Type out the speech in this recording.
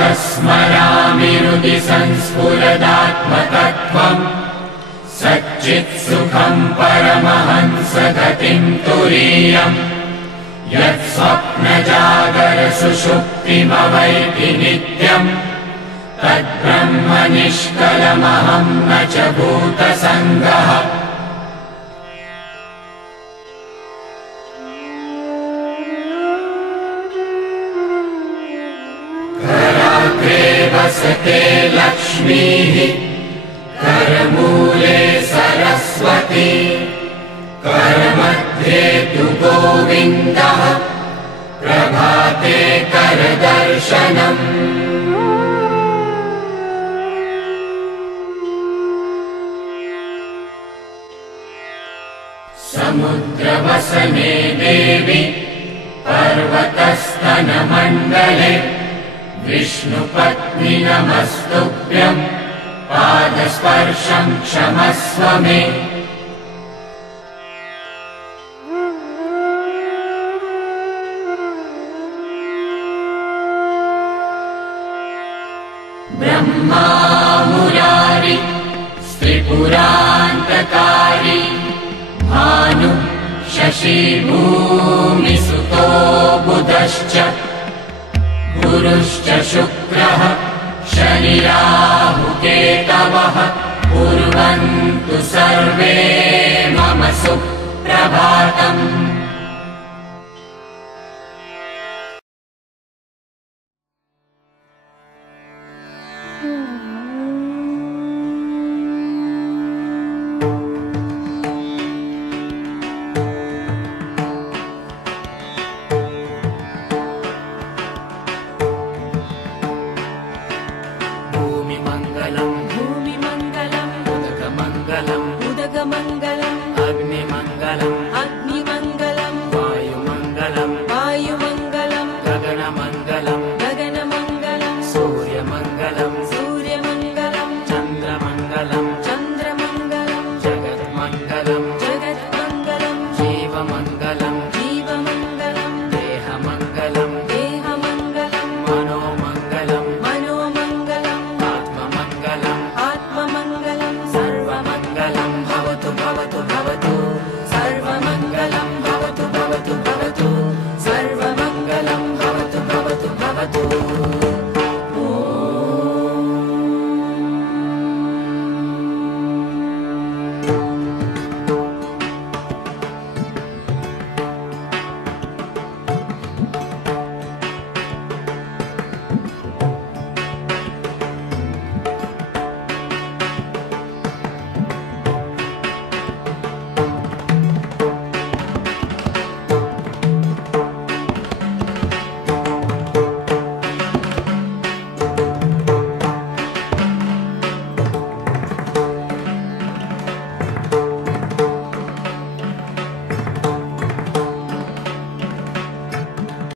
स्मरामि हृदि संस्फुरदात्मतत्त्वम् सच्चित्सुखम् परमहंसगतिम् तुरीयम् यत् स्वप्नजागरसुषुप्तिमवैति नित्यम् तद्ब्रह्म निष्कलमहम् न च भूतसङ्गः कराग्रे वसते लक्ष्मीः करमूले सरस्वती करमध्ये तु गोविन्दः प्रभाते करदर्शनम् समुद्रवसने देवी पर्वतस्तनमण्डले विष्णुपत्नि नमस्तुभ्यम् पादस्पर्शम् क्षमस्व मे ब्रह्मा मुरारि स्त्रिपुरान्तकारी भानु शशि भूमिसुतो बुधश्च गुरुश्च शुक्रः शनिराहुकेतवः कुर्वन्तु सर्वे मम सुप्रभातम् मनोमङ्गलम्